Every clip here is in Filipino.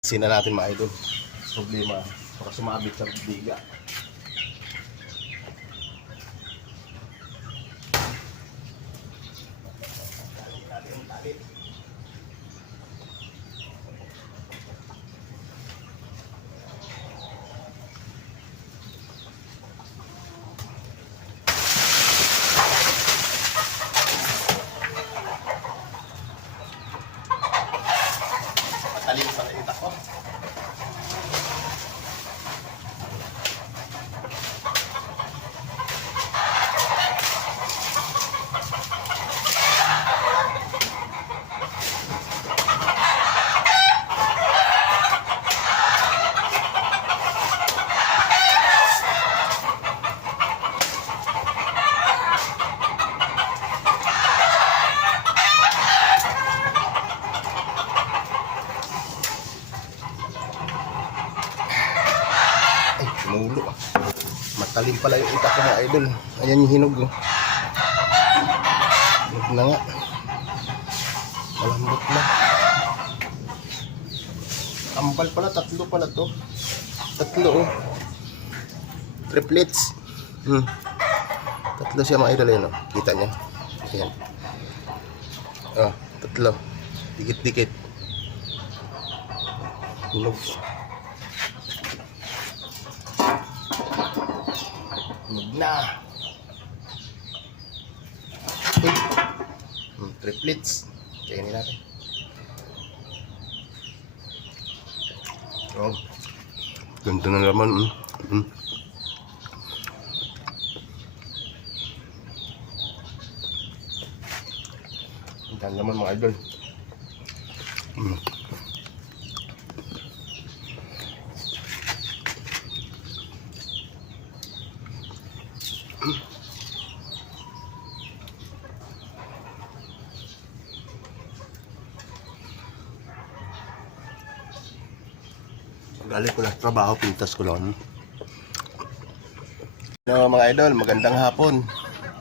Sina natin mga idol. Problema. Baka sumabit sa biga. Matalim sa itak ko. Ay, tumulo ah. Matalim pala yung itak mga idol. Ayan yung hinog oh. Hinog na nga. Malambot na. Ambal pala, tatlo pala to. Tatlo oh. Triplets. Hmm. Tatlo siya mga idol yun oh. Kita niya. Ayan. Oh, tatlo. Dikit-dikit. Hinog. Hinog na. Uy. Hmm, triplets. Kainin natin. Oh. Ganda na naman. Mm. Mm. Ganda naman mga idol. Mm. Galing ko sa trabaho, pintas ko lang. Hello mga idol, magandang hapon.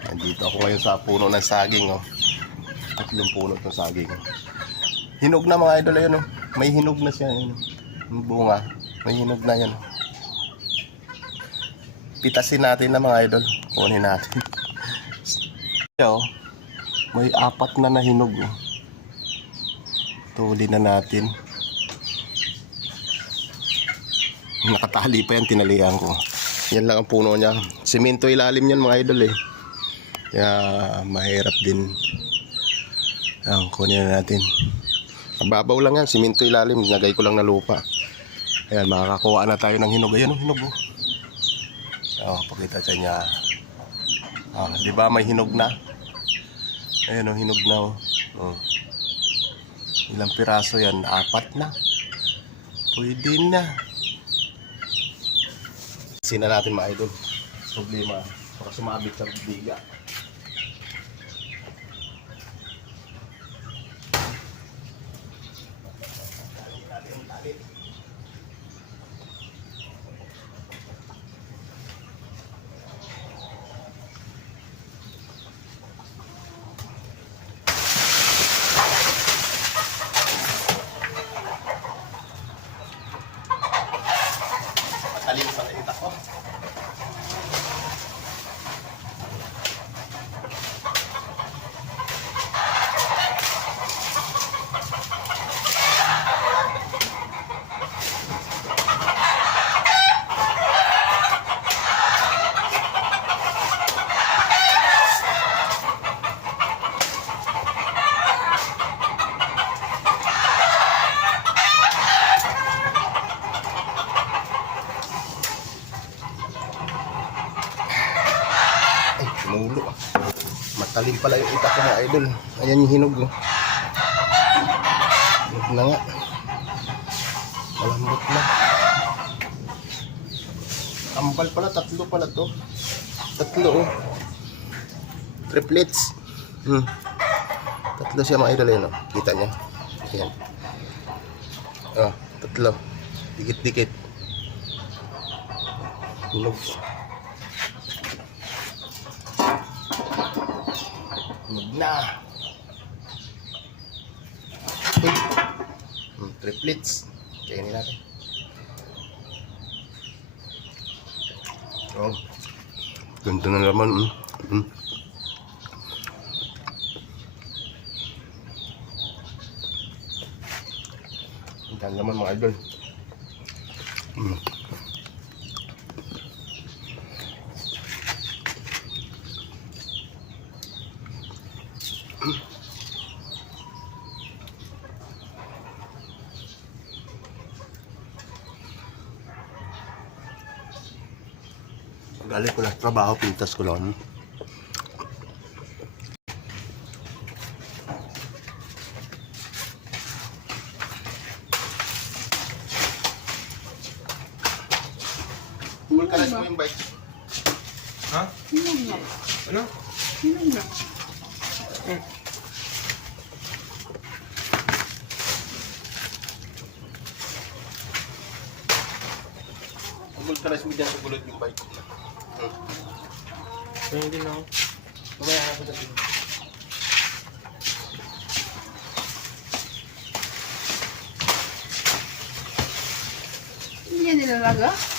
Nandito ako ngayon sa puno ng saging. Oh. Tatlong puno ng saging. Hinog na mga idol, ayun. Oh. May hinog na siya. Ayun. Yung bunga. May hinog na yan. oh. Pitasin natin na mga idol. Kunin natin. oh. May apat na nahinog. Oh. Tuli na natin. Nakatali pa yan, tinalihan ko. Yan lang ang puno niya. Simento ilalim yan mga idol eh. Kaya mahirap din. Ayan, kunin na natin. Mababaw lang yan, simento ilalim. Nagay ko lang na lupa. Ayan, makakakuha na tayo ng hinog. Ayan, oh, hinog oh. Oh, pakita sa niya. Ah, di ba may hinog na? Ayan oh, hinog na oh. oh. Ilang piraso yan? Apat na. Pwede na. Sina natin mga idol. Problema. Baka sumabit sa biga. Ah. Matalim pala yung itak mga idol. Ayan yung hinog oh. Hinog na nga. Malambot na. Ambal pala, tatlo pala to. Tatlo oh. Triplets. Hmm. Tatlo siya mga idol yun oh. Kita niya. Ayan. Oh, tatlo. Dikit-dikit. Hinog. Hinog na. Hmm, triplets. Kainin natin. Oh. Ganda na naman. Mm. Mm. Ganda naman mga idol. Mm. Galing ko na trabaho, pintas ko lang. Vulcanize mo yung bike. Ha? Nga? Ano? Mo dyan sa gulod yung bike. Kaya din ako. Mamaya ako sa Hindi yan nilalaga?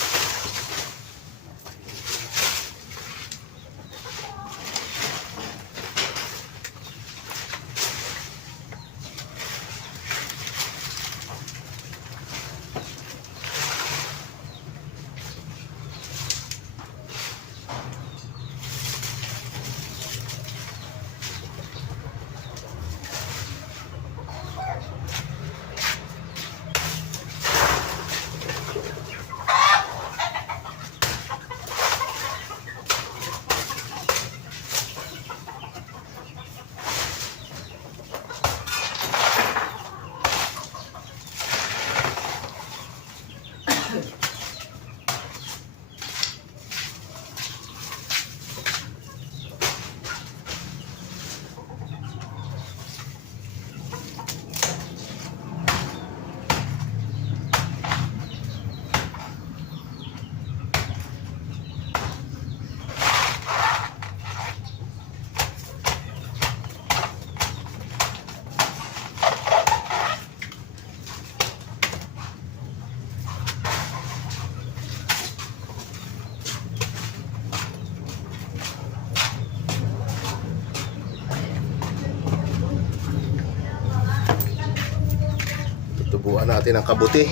Natin ang kabuti.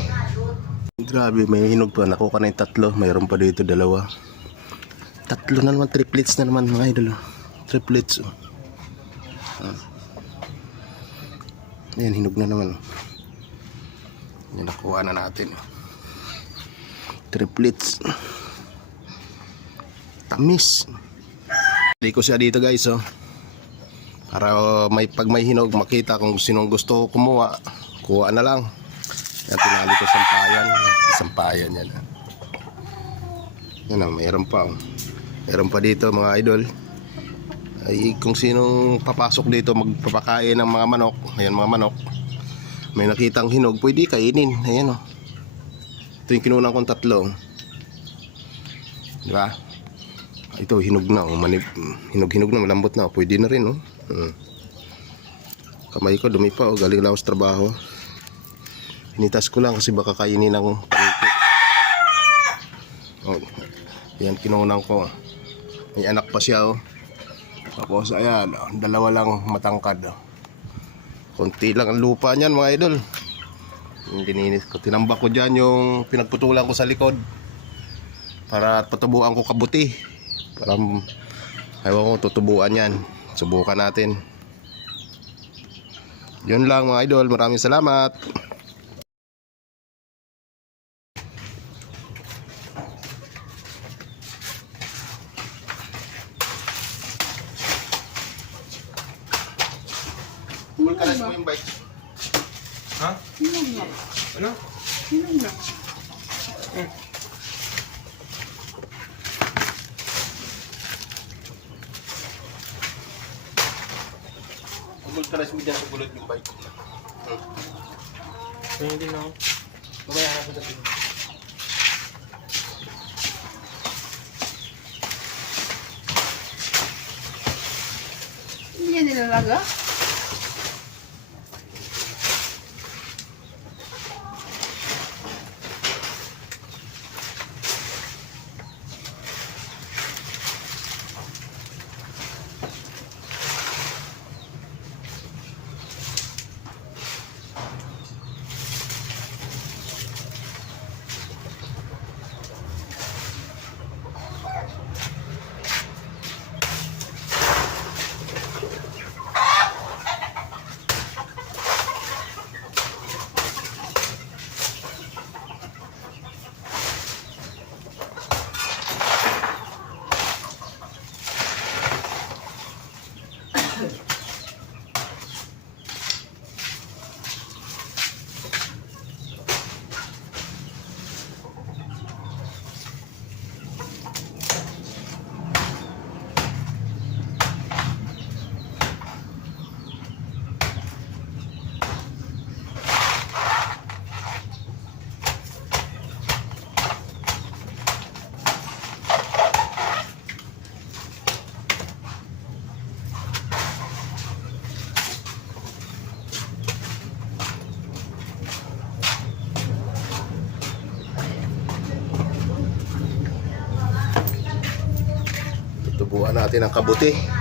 Grabe, may hinog pa. Nakuha na tatlo. Mayroon pa dito dalawa. Tatlo na naman. Triplets na naman mga idol. oh. Triplets. Oh. Ah. Ayan, hinog na naman. Yan, nakuha na natin. Triplets. Tamis. Hindi ko siya dito guys. Oh. Para may pag may hinog makita kung sinong gusto kumuha, kuha na lang. Yan tinali ko sampayan, sampayan yan. ah. Yan ah, mayroon pa. oh. Mayroon pa dito mga idol. Ay kung sinong papasok dito magpapakain ng mga manok, ayan mga manok. May nakitang hinog, pwede kainin. Ayan oh. Ito yung kinunan kong tatlo. Di ba? Ito hinog na, oh. Hinog-hinog na, malambot na. Pwede na rin oh. Hmm. Kamay ko dumi pa, oh. galing ako sa trabaho. Hinitas ko lang kasi baka kainin ng paniki. Oh, yan kinunan ko. May anak pa siya oh. Tapos ayan, oh, dalawa lang matangkad. Oh. Konti lang ang lupa niyan mga idol. Dininis ko. Tinambak ko dyan yung pinagputulan ko sa likod. Para patubuan ko kabuti. Para ayaw ko tutubuan yan. Subukan natin. Yun lang mga idol. Maraming salamat. Vulcanize mo yung bike. Ha? Sino nga? Ano? Sino nga? Vulcanize mo dyan sa gulod yung bike. Kaya din ako. Mamaya ako sa Hindi yan nilalaga? Natin ang kabuti.